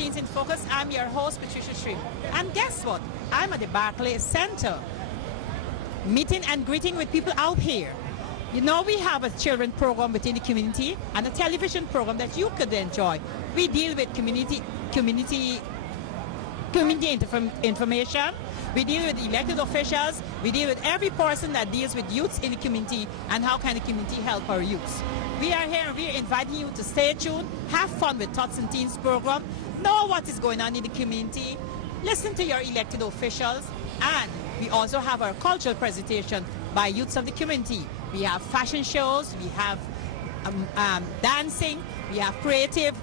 Teens in Focus. I'm your host, Patricia Shrim. And guess what? I'm at the Barclays Center, meeting and greeting with people out here. You know, we have a children program within the community and a television program that you could enjoy. We deal with community information. We deal with elected officials. We deal with every person that deals with youths in the community and how can the community help our youths. We are here and we are inviting you to stay tuned, have fun with Tots and Teens program, know what is going on in the community, listen to your elected officials, and we also have our cultural presentation by youths of the community. We have fashion shows, we have dancing, we have creative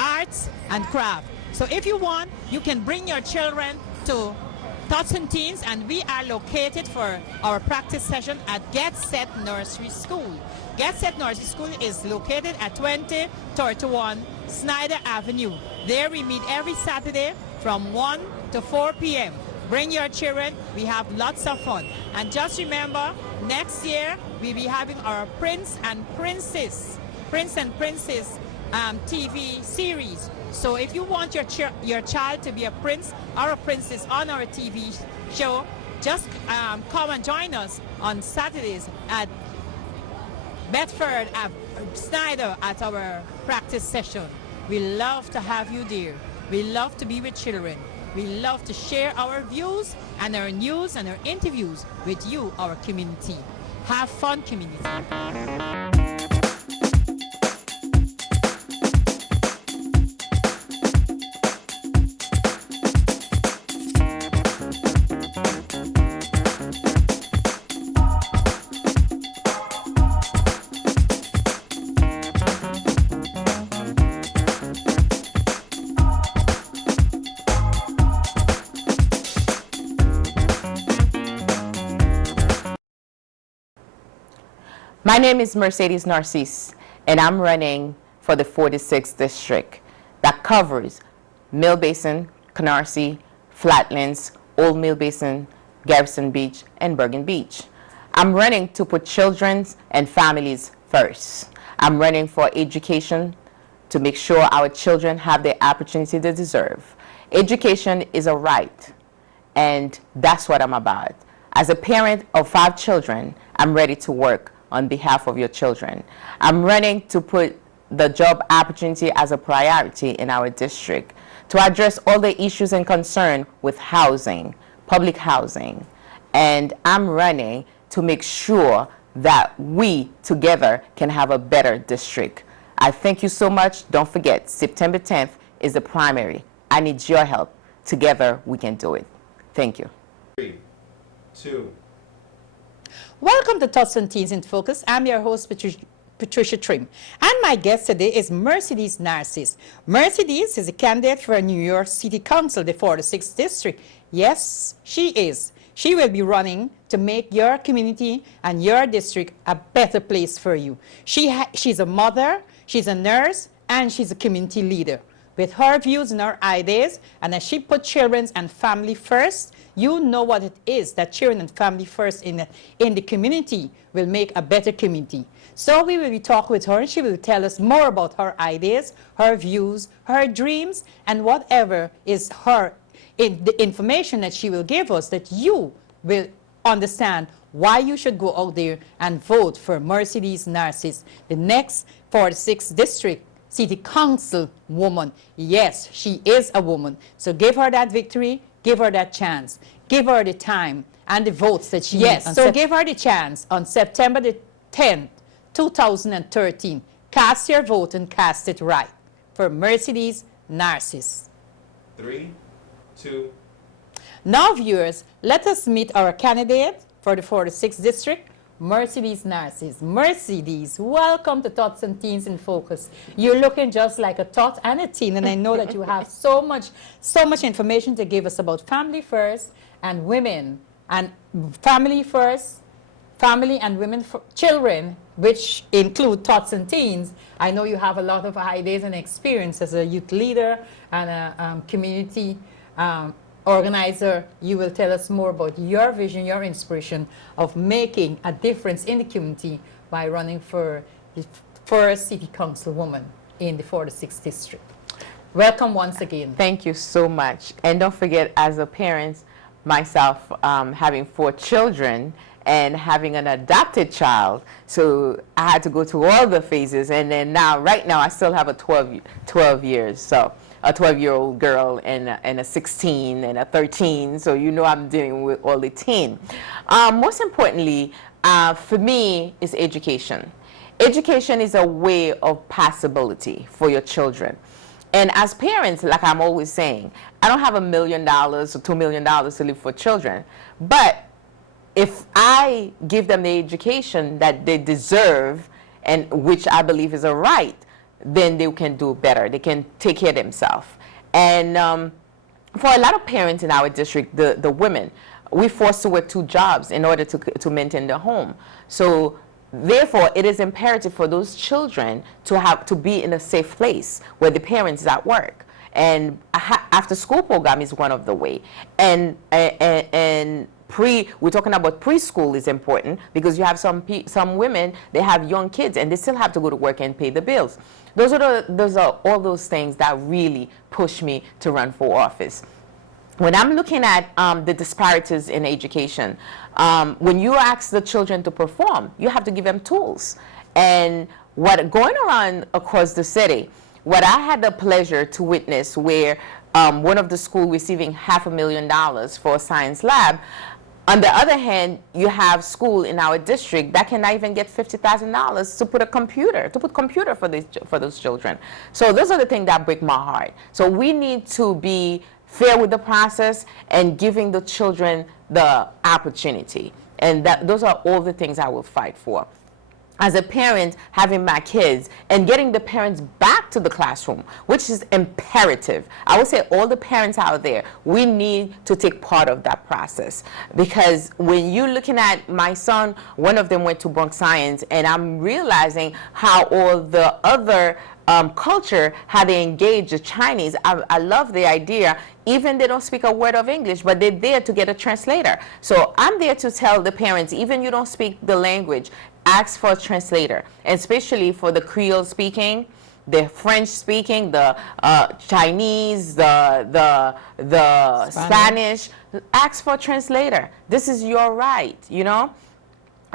arts and craft. So if you want, you can bring your children to Tots and Teens, and we are located for our practice session at Get Set Nursery School. Get Set Nursery School is located at 2031 Snyder Avenue. There we meet every Saturday from 1 to 4 p.m. Bring your children, we have lots of fun. And just remember, next year we'll be having our Prince and Princess TV series. So if you want your child to be a prince or a princess on our TV show, just come and join us on Saturdays at Bedford Snyder at our practice session. We love to have you there. We love to be with children. We love to share our views and our news and our interviews with you, our community. Have fun, community. My name is Mercedes Narcisse, and I'm running for the 46th district that covers Mill Basin, Canarsie, Flatlands, Old Mill Basin, Garrison Beach, and Bergen Beach. I'm running to put children and families first. I'm running for education to make sure our children have the opportunity they deserve. Education is a right, and that's what I'm about. As a parent of 5 children, I'm ready to work on behalf of your children. I'm running to put the job opportunity as a priority in our district, to address all the issues and concern with housing, public housing. And I'm running to make sure that we together can have a better district. I thank you so much. Don't forget, September 10th is the primary. I need your help. Together we can do it. Thank you. 3, 2. Welcome to Tots and Teens in Focus. I'm your host, Patricia Trim. And my guest today is Mercedes Narcisse. Mercedes is a candidate for New York City Council, the 46th District. Yes, she is. She will be running to make your community and your district a better place for you. She's a mother, she's a nurse, and she's a community leader. With her views and her ideas, and as she put children and family first, you know what it is that children and family first in the community will make a better community. So we will be talking with her, and she will tell us more about her ideas, her views, her dreams, and whatever is the information that she will give us that you will understand why you should go out there and vote for Mercedes Narcisse, the next 46th District City Council woman. Yes, she is a woman. So give her that victory, give her that chance, give her the time and the votes that she needs. So give her the chance on September the 10th, 2013. Cast your vote and cast it right for Mercedes Narcisse. 3, 2. Now, viewers, let us meet our candidate for the 46th District, Mercedes Narcisse. Mercedes, welcome to Tots and Teens in Focus. You're looking just like a tot and a teen, and I know that you have so much information to give us about family first and women, and family first, family and women, children, which include Tots and Teens. I know you have a lot of ideas and experience as a youth leader and a community organizer. You will tell us more about your vision, your inspiration of making a difference in the community by running for the first city councilwoman in the 46th district. Welcome once again. Thank you so much. And don't forget, as a parent, myself having 4 children and having an adopted child, so I had to go through all the phases. And then now, right now, I still have a 12 years, so a 12-year-old girl and a 16 and a 13. So you know I'm dealing with all the teen. Most importantly, for me, is education. Education is a way of possibility for your children. And as parents, like I'm always saying, I don't have $1 million or $2 million to leave for children. But if I give them the education that they deserve, and which I believe is a right, then they can do better. They can take care of themselves. And for a lot of parents in our district, the women, we're forced to work 2 jobs in order to maintain the home. So therefore, it is imperative for those children to be in a safe place where the parents is at work. And after school program is one of the way. And we're talking about preschool is important, because you have some women, they have young kids and they still have to go to work and pay the bills. Those are all those things that really push me to run for office. When I'm looking at the disparities in education, when you ask the children to perform, you have to give them tools. And what going around across the city, what I had the pleasure to witness, where one of the schools receiving $500,000 for a science lab. On the other hand, you have school in our district that cannot even get $50,000 to put computer for those children. So those are the things that break my heart. So we need to be fair with the process and giving the children the opportunity. And those are all the things I will fight for. As a parent, having my kids and getting the parents back to the classroom, which is imperative. I would say all the parents out there, we need to take part of that process. Because when you're looking at my son, one of them went to Bronx Science, and I'm realizing how all the other culture, how they engage the Chinese. I love the idea. Even they don't speak a word of English, but they're there to get a translator. So I'm there to tell the parents, even you don't speak the language, ask for a translator, and especially for the Creole speaking, the French speaking, the Chinese, the Spanish. Ask for a translator. This is your right, you know?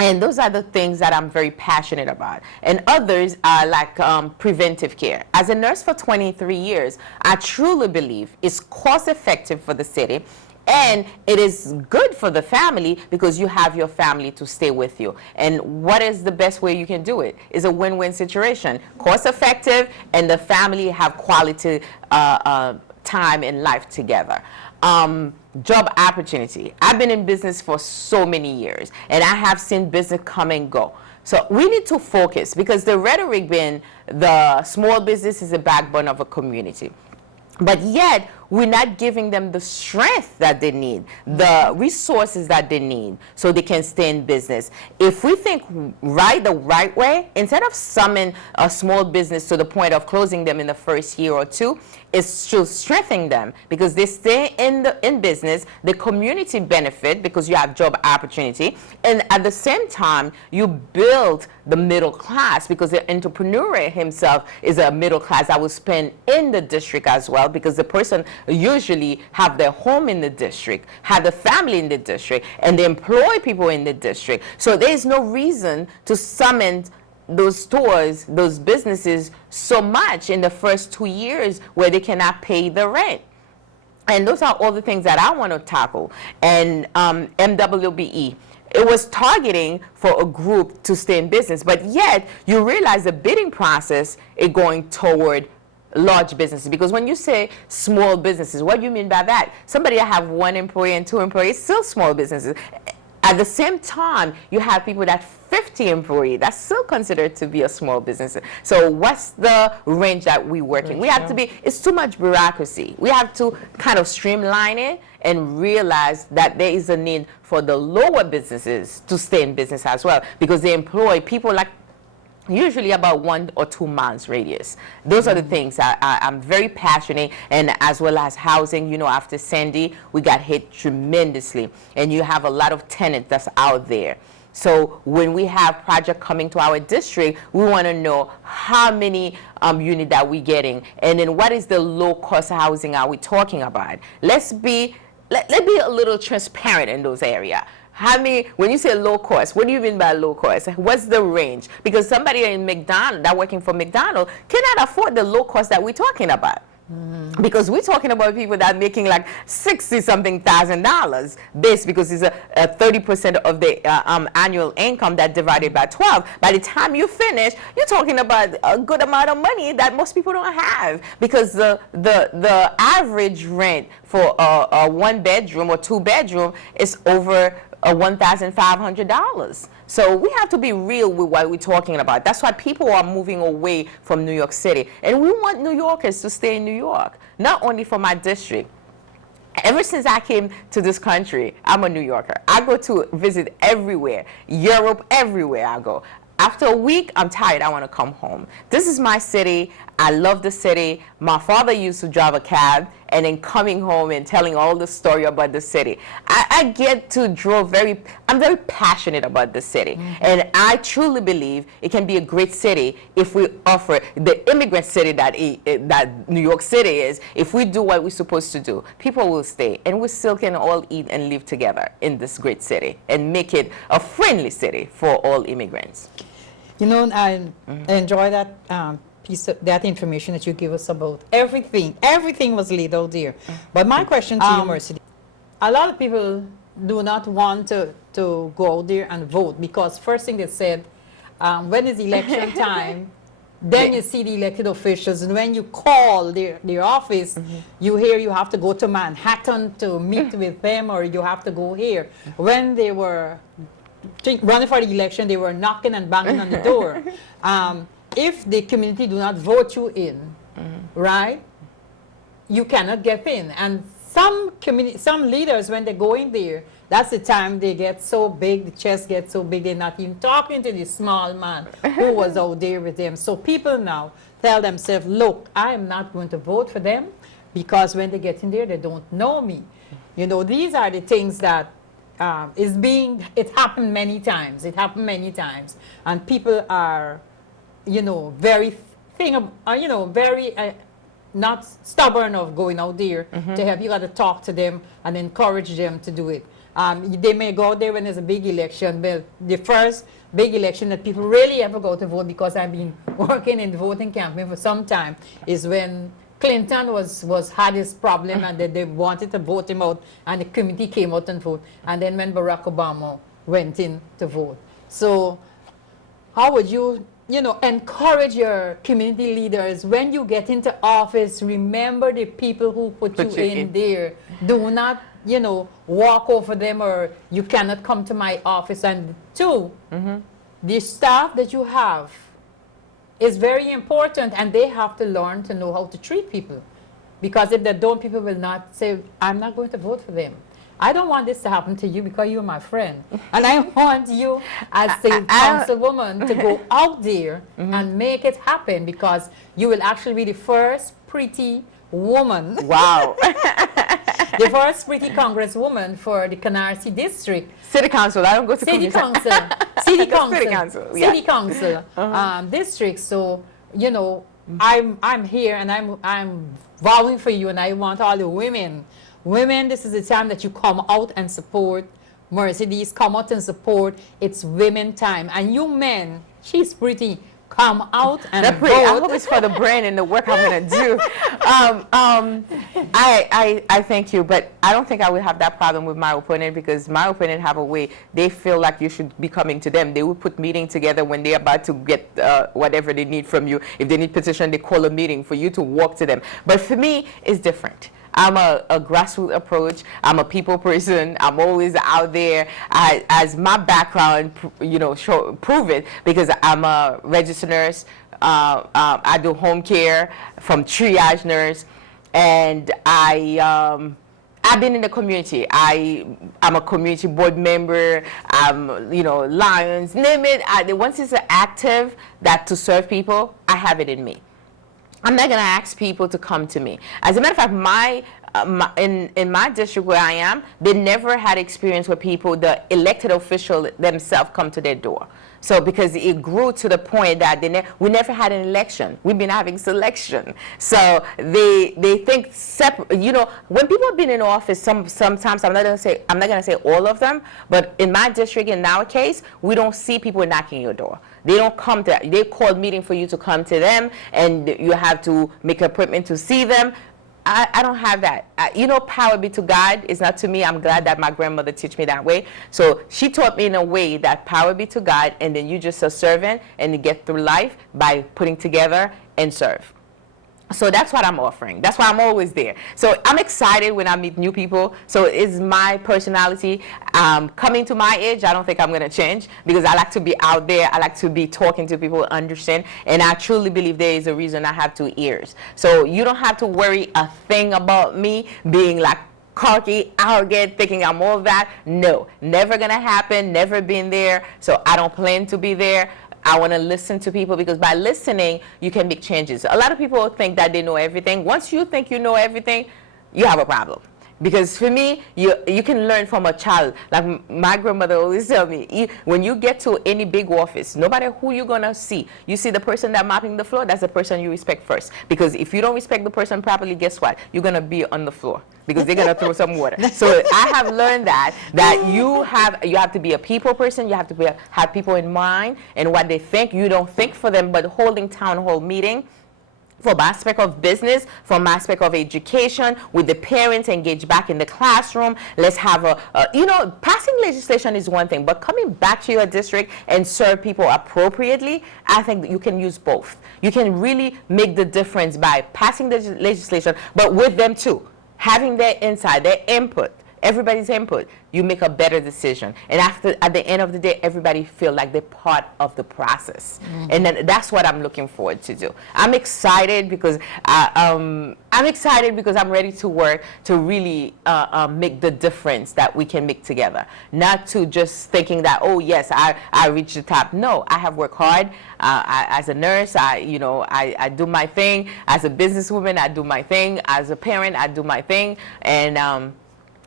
And those are the things that I'm very passionate about. And others are like preventive care. As a nurse for 23 years, I truly believe it's cost effective for the city, and it is good for the family, because you have your family to stay with you. And what is the best way you can do it? It's a win-win situation. Cost effective, and the family have quality time in life together. Job opportunity. I've been in business for so many years, and I have seen business come and go. So we need to focus, because the rhetoric being the small business is the backbone of a community. But yet, we're not giving them the strength that they need, the resources that they need, so they can stay in business. If we think the right way, instead of summing a small business to the point of closing them in the first year or 2, it's to strengthen them, because they stay in business, the community benefit because you have job opportunity, and at the same time, you build the middle class, because the entrepreneur himself is a middle class that will spend in the district as well, because the person usually have their home in the district, have the family in the district, and they employ people in the district. So there is no reason to summon those stores, those businesses so much in the first 2 years where they cannot pay the rent. And those are all the things that I want to tackle. And MWBE, it was targeting for a group to stay in business, but yet you realize the bidding process is going toward large businesses. Because when you say small businesses, what do you mean by that? Somebody that have 1 employee and 2 employees, still small businesses. At the same time, you have people that 50 employees, that's still considered to be a small business. So what's the range that we work in? We have to be, it's too much bureaucracy. We have to kind of streamline it and realize that there is a need for the lower businesses to stay in business as well, because they employ people like usually about 1 or 2 miles radius. Those are the things I'm very passionate, and as well as housing. You know, after Sandy, we got hit tremendously, and you have a lot of tenants that's out there. So when we have project coming to our district, we want to know how many unit that we're getting, and then what is the low cost housing are we talking about. Let's be a little transparent in those areas. How many, when you say low cost, what do you mean by low cost? What's the range? Because somebody in McDonald's, that working for McDonald's, cannot afford the low cost that we're talking about. Because we're talking about people that are making like $60-something thousand base, because it's a 30% of the annual income that divided by 12. By the time you finish, you're talking about a good amount of money that most people don't have, because the average rent for a 1-bedroom or 2-bedroom is over $1,500. So we have to be real with what we're talking about. That's why people are moving away from New York City. And we want New Yorkers to stay in New York, not only for my district. Ever since I came to this country, I'm a New Yorker. I go to visit everywhere, Europe, everywhere I go. After a week, I'm tired. I want to come home. This is my city. I love the city. My father used to drive a cab, and then coming home and telling all the story about the city. I get to draw I'm very passionate about the city. And I truly believe it can be a great city if we offer the immigrant city that New York City is. If we do what we're supposed to do, people will stay, and we still can all eat and live together in this great city and make it a friendly city for all immigrants. You know, I enjoy that that information that you give us about everything. Everything was laid out there. But my question to you, Mercy, a lot of people do not want to go out there and vote, because first thing they said, when it's election time, then you see the elected officials, and when you call their office, you hear you have to go to Manhattan to meet with them, or you have to go here. When they were running for the election, they were knocking and banging on the door. If the community do not vote you in, right, you cannot get in. And some leaders, when they go in there, that's the time they get so big, the chest gets so big, they're not even talking to the small man who was out there with them. So people now tell themselves, look, I am not going to vote for them, because when they get in there, they don't know me. You know, these are the things that it happened many times. It happened many times. And people are, you know, very not stubborn of going out there to help. You got to talk to them and encourage them to do it. They may go there when there's a big election, but the first big election that people really ever go to vote, because I've been working in the voting campaign for some time, is when Clinton had his problem, and they wanted to vote him out, and the committee came out and voted. And then when Barack Obama went in to vote. So how would you, encourage your community leaders, when you get into office, remember the people who put you in there. Do not, walk over them, or you cannot come to my office. And two, the staff that you have is very important, and they have to learn to know how to treat people. Because if they don't, people will not say, I'm not going to vote for them. I don't want this to happen to you, because you're my friend. And I want you as a councilwoman to go out there and make it happen, because you will actually be the first pretty woman. Wow. The first pretty congresswoman for the Canarsie district. City council. I don't go to City council. City council. District. So, I'm here, and I'm vowing for you, and I want all the women. Women, this is the time that you come out and support Mercedes. Come out and support. It's women time. And you men, she's pretty. Come out and vote. I hope it's for the brain and the work I'm going to do. I thank you, but I don't think I will have that problem with my opponent, because my opponent have a way. They feel like you should be coming to them. They will put meeting together when they're about to get whatever they need from you. If they need petition, they call a meeting for you to walk to them. But for me, it's different. I'm a grassroots approach. I'm a people person. I'm always out there. As my background, prove it, because I'm a registered nurse. I do home care, from triage nurse, and I've been in the community. I'm a community board member. Lions, name it. Once it's active that to serve people, I have it in me. I'm not going to ask people to come to me. As a matter of fact, my in my district where I am, they never had experience where people, the elected official themselves, come to their door. So because it grew to the point that we never had an election. We've been having selection. So they think separate. You know, when people have been in office, sometimes I'm not gonna say all of them, but in my district, in our case, we don't see people knocking your door. They don't come to. They call meeting for you to come to them, and you have to make an appointment to see them. I don't have that. You know, power be to God. It's not to me. I'm glad that my grandmother taught me that way. So she taught me in a way that power be to God, and then you just a servant, and you get through life by putting together and serve. So that's what I'm offering. That's why I'm always there. So I'm excited when I meet new people. So it's my personality. Coming to my age, I don't think I'm going to change because I like to be out there. I like to be talking to people, understand. And I truly believe there is a reason I have 2 ears. So you don't have to worry a thing about me being like cocky, arrogant, thinking I'm all that. No, never going to happen. Never been there. So I don't plan to be there. I want to listen to people because by listening, you can make changes. A lot of people think that they know everything. Once you think you know everything, you have a problem. Because for me, you can learn from a child. Like my grandmother always tell me, when you get to any big office, no matter who you're going to see, you see the person that mopping the floor, that's the person you respect first. Because if you don't respect the person properly, guess what? You're going to be on the floor because they're going to throw some water. So I have learned that you have to be a people person. You have to have people in mind and what they think. You don't think for them, but holding town hall meeting, from aspect of business, from aspect of education, with the parents engaged back in the classroom. Let's have you know, passing legislation is one thing, but coming back to your district and serve people appropriately, I think that you can use both. You can really make the difference by passing the legislation, but with them too, having their insight, their input, everybody's input, you make a better decision. And at the end of the day, everybody feel like they're part of the process. And then that's what I'm looking forward to do. I'm excited because I'm ready to work to really make the difference that we can make together. Not to just thinking that, oh yes, I reached the top. No, I have worked hard. As a nurse, I do my thing. As a businesswoman, I do my thing. As a parent, I do my thing. And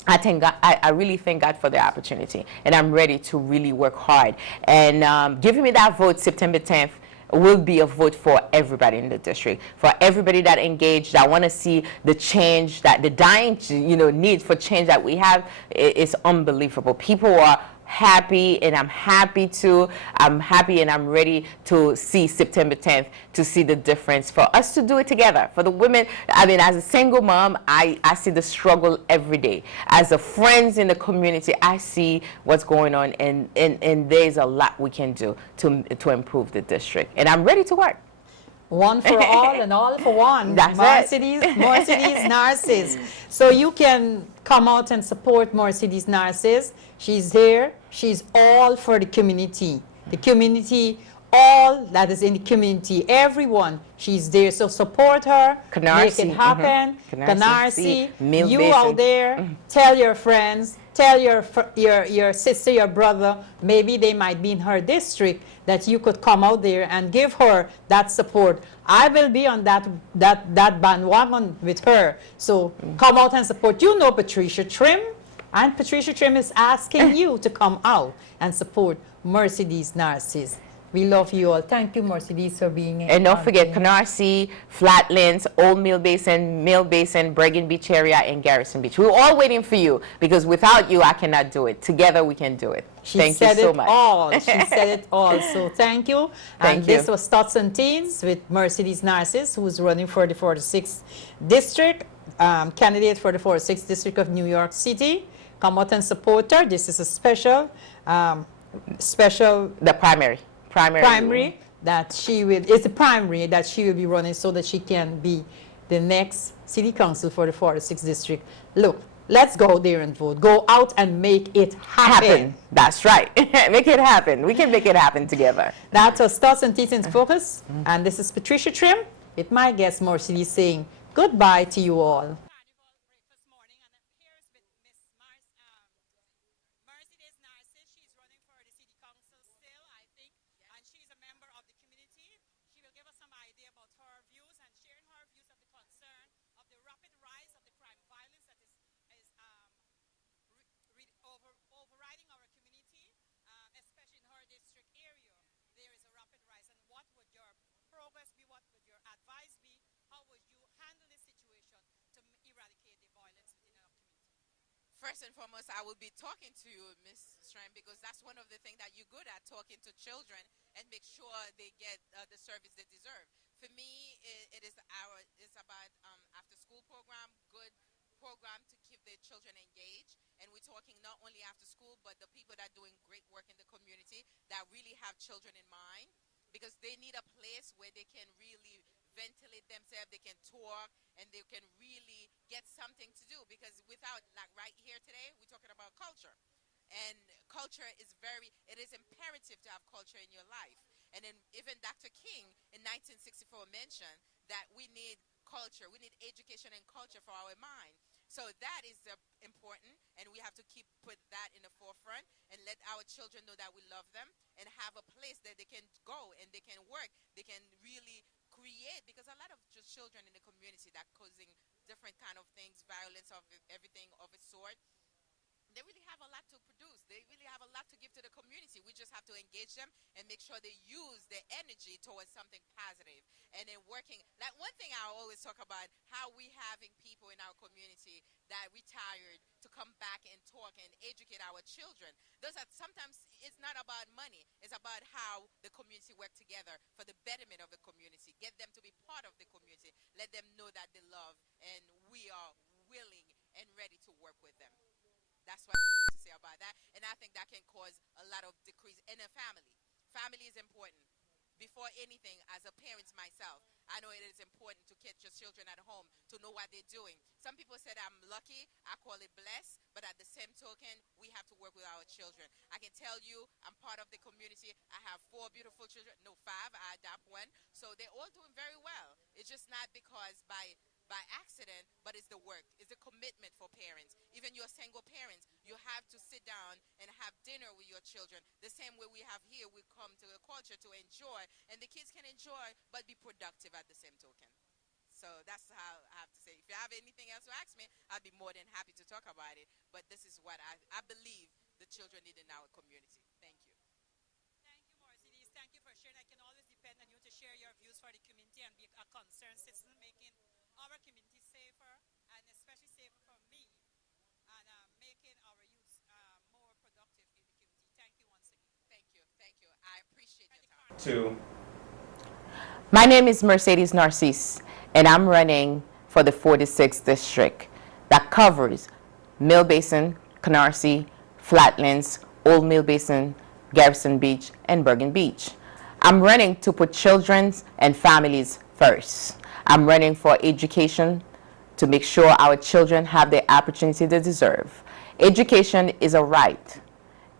I really thank God for the opportunity, and I'm ready to really work hard. And giving me that vote September 10th will be a vote for everybody in the district, for everybody that engaged, that want to see the change, that the dying need for change that we have is unbelievable. People are happy, and I'm happy too. I'm happy and I'm ready to see September 10th, to see the difference, for us to do it together. For the women, I mean, as a single mom, I see the struggle every day. As a friends in the community, I see what's going on, and there's a lot we can do to improve the district. And I'm ready to work. One for all and all for one. That's Mercedes Narcisse. So you can come out and support Mercedes Narcisse. She's here. She's all for the community. The community, all that is in the community, everyone, she's there. So support her, make it happen. Canarsie, you out there, tell your friends, tell your sister, your brother, maybe they might be in her district, that you could come out there and give her that support. I will be on that bandwagon with her. So come out and support. You know Patricia Trim, and Patricia Trim is asking you to come out and support Mercedes Narcisse. We love you all. Thank you, Mercedes, for being here. And don't forget Canarsie, Flatlands, Old Mill Basin, Bergen Beach area, and Garrison Beach. We're all waiting for you, because without you, I cannot do it. Together, we can do it. Thank you so much. She said it all. So thank you. And this was Tots and Teens with Mercedes Narcisse, who's running for the 46th District, candidate for the 46th District of New York City. Come out and support her. This is a special, the primary that she will, it's the primary that she will be running, so that she can be the next city council for the 46th district. Look, let's go there and vote. Go out and make it happen. That's right. Make it happen. We can make it happen together. That was Tots and Teens in Focus, and this is Patricia Trim with my guest Mercedes saying goodbye to you all. Some idea about her views and sharing her views of the concern of the rapid rise of the crime, violence First and foremost, I will be talking to you, Miss Strand, because that's one of the things that you're good at, talking to children and make sure they get the service they deserve. For me, it's about after school program, good program to keep the children engaged. And we're talking not only after school, but the people that are doing great work in the community that really have children in mind, because they need a place where they can really ventilate themselves, they can talk, and they can really get something to do. Because without, like right here today, we're talking about culture. And culture is it is imperative to have culture in your life. And then even Dr. King in 1964 mentioned that we need culture, we need education and culture for our mind. So that is important, and we have to put that in the forefront and let our children know that we love them and have a place that they can go and they can work, they can really create, because a lot of just children in the community that causing different kind of things, violence of everything of a sort, they really have a lot to produce. They really have a lot to give to the community. We just have to engage them and make sure they use their energy towards something positive. And then working, like one thing I always talk about, how we having people in our community that retired to come back and talk and educate our children. Those are sometimes, it's not about money. It's about how the community work together for the betterment of the community. Get them to be part of the community. Let them know that they love and we are willing and ready to work with them. That's what I have to say about that. And I think that can cause a lot of decrease in a family. Family is important. Before anything, as a parent myself, I know it is important to catch your children at home, to know what they're doing. Some people said I'm lucky, I call it blessed, but at the same token, we have to work with our children. I can tell you, I'm part of the community. I have 4 beautiful children, no 5, I adopt 1. So they're all doing very well. It's just not because by accident, but it's the work, it's the commitment for parents. Even your single parents, you have to sit down and have dinner with your children. The same way we have here, we come to the culture to enjoy, and the kids can enjoy, but be productive at the same token. So that's how I have to say. If you have anything else to ask me, I'd be more than happy to talk about it. But this is what I believe the children need in our community. Thank you. Thank you, Mercedes. Thank you for sharing. I can always depend on you to share your views for the community and be a concerned citizen, making our community safer, and especially safer for me, and making our youth more productive in the community. Thank you once again. Thank you. Thank you. I appreciate your time. 2. My name is Mercedes Narcisse, and I'm running for the 46th district that covers Mill Basin, Canarsie, Flatlands, Old Mill Basin, Garrison Beach, and Bergen Beach. I'm running to put children and families first. I'm running for education to make sure our children have the opportunity they deserve. Education is a right,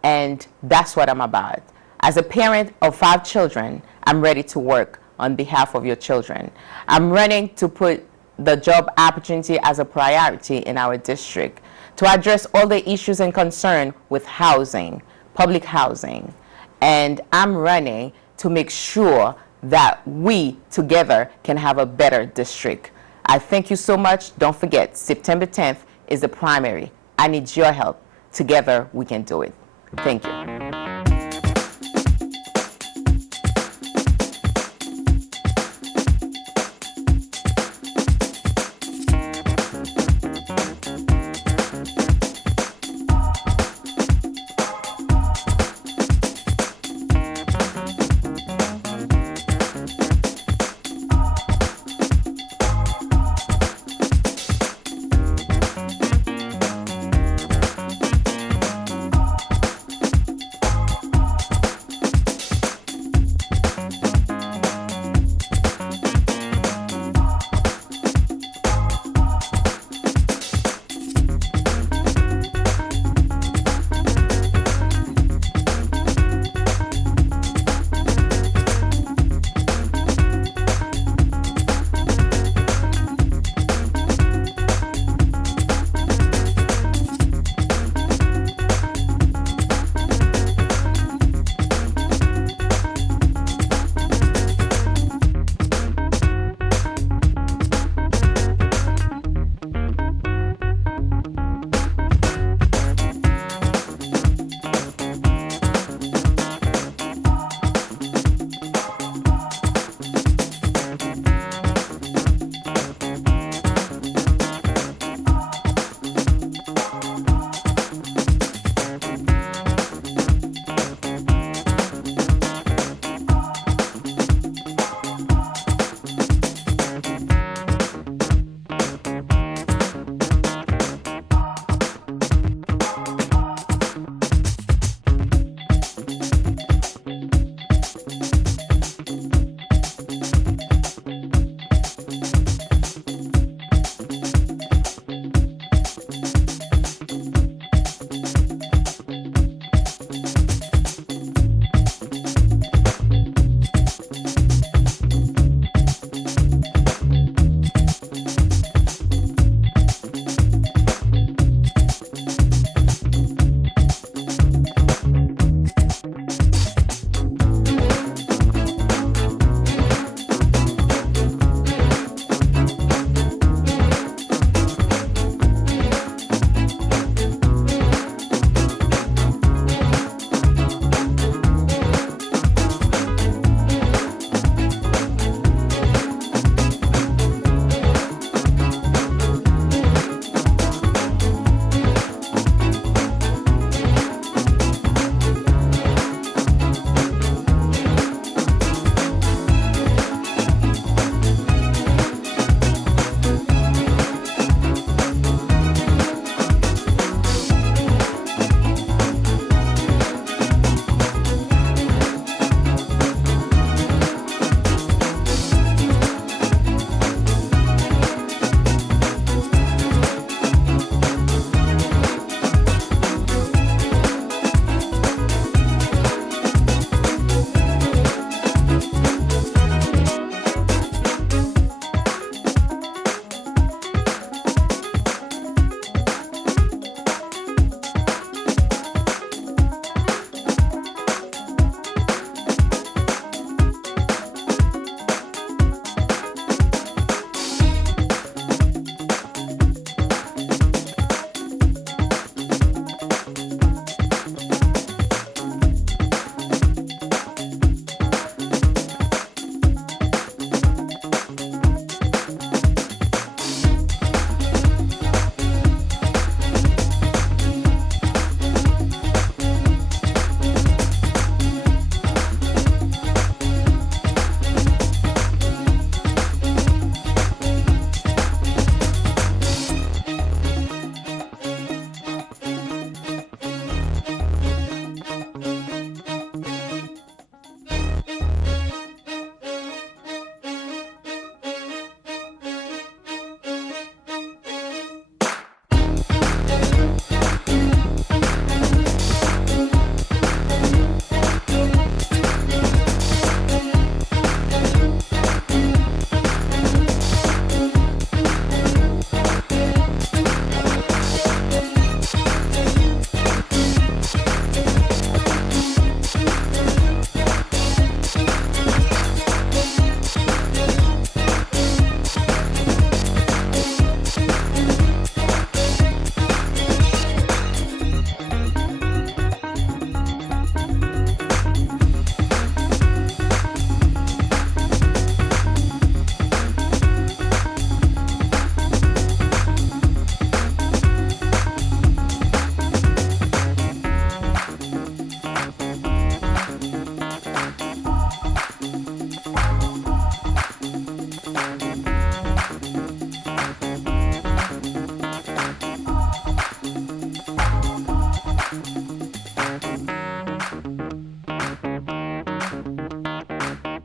and that's what I'm about. As a parent of 5 children, I'm ready to work on behalf of your children. I'm running to put the job opportunity as a priority in our district, to address all the issues and concern with housing, public housing. And I'm running to make sure that we together can have a better district. I thank you so much. Don't forget, September 10th is the primary. I need your help. Together we can do it. Thank you.